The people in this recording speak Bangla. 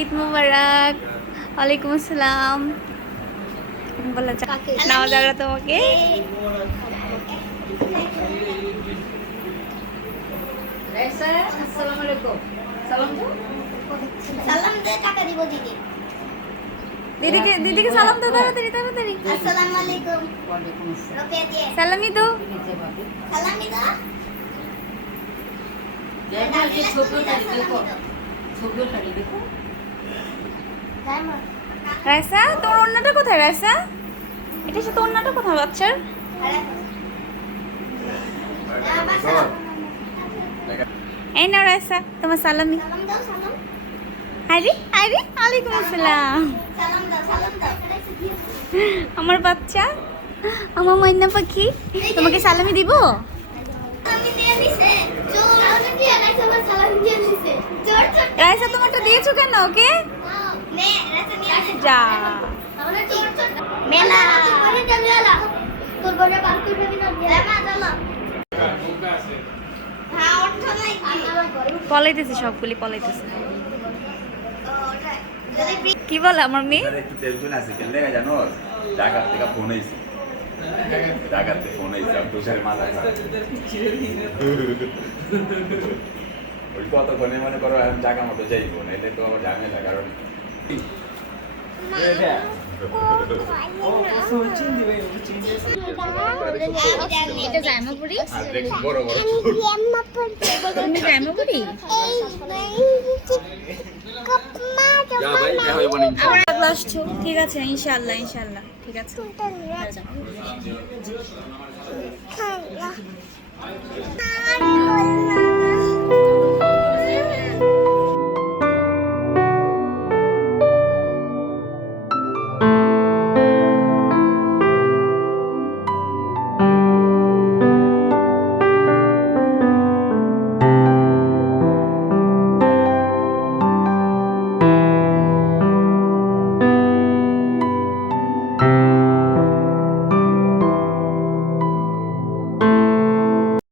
ঈদ মুবারক। ওয়ালাইকুম আসসালাম। বলা নামাজ আল্লাহ তোমাকে। আসসালামু আলাইকুম। সালাম দে, টাকা দিব দিদি। দিদিকে সালাম দাও, তাড়াতাড়ি তাড়াতাড়ি। আসসালামু আলাইকুম। ওয়ালাইকুম আসসালাম। রুপিয়া দিয়ে। সালামি দো। সালামি দাও। দেখো এই ছোট শাড়ি দেখো, ছোট শাড়ি দেখো। রাইসা তোমার ওন্নাটা কোথায় রাইসা? এটা সাথে ওন্নাটা কোথায় বাচ্চার? এই নাও রাইসা তোমার সালামি। সালাম দাও, সালাম। আরে আরে ওয়ালাইকুম আসসালাম। সালাম দাও, সালাম দাও। আমার বাচ্চা, আমার ময়না পাখি, তোমাকে সালামি দিব। আমি দিয়ে দিছে। চোর আমাকে দিয়ে রাইসা আমার সালাম দিয়ে দিছে। চোর চোর। রাইসা তোমারটা দিয়েছো কেন ওকে? নে, রাইসা নিয়ে আসে। যা আমরা চোর চোর। মেলা। তোর বড় মেলা। তোর বড় পার করবে না। মেলা চলো। হ্যাঁ, ওঠো নাই কি? পলাইতেছে, সবগুলি পলাইতেছে। যদি কি বলে আমার মেয়ে? একটু টেনশন আছে কেন লেগে জানো? ঢাকার থেকে ফোন আইছে, ঢাকার থেকে ফোন আইছে, আমি তুষারের মাথা ওই কতক্ষণে মনে করো আমি জায়গা মতো যাইবো না, এটা তো আবার ঝামেলা। কারণ এটা জামাপুরি, আর দেখি বড় বড় তুমি জামাপুরি। যা ভাই যা হইব না ইনশাআল্লাহ। আবার আসছো, ঠিক আছে ইনশাআল্লাহ ইনশাআল্লাহ, ঠিক আছে।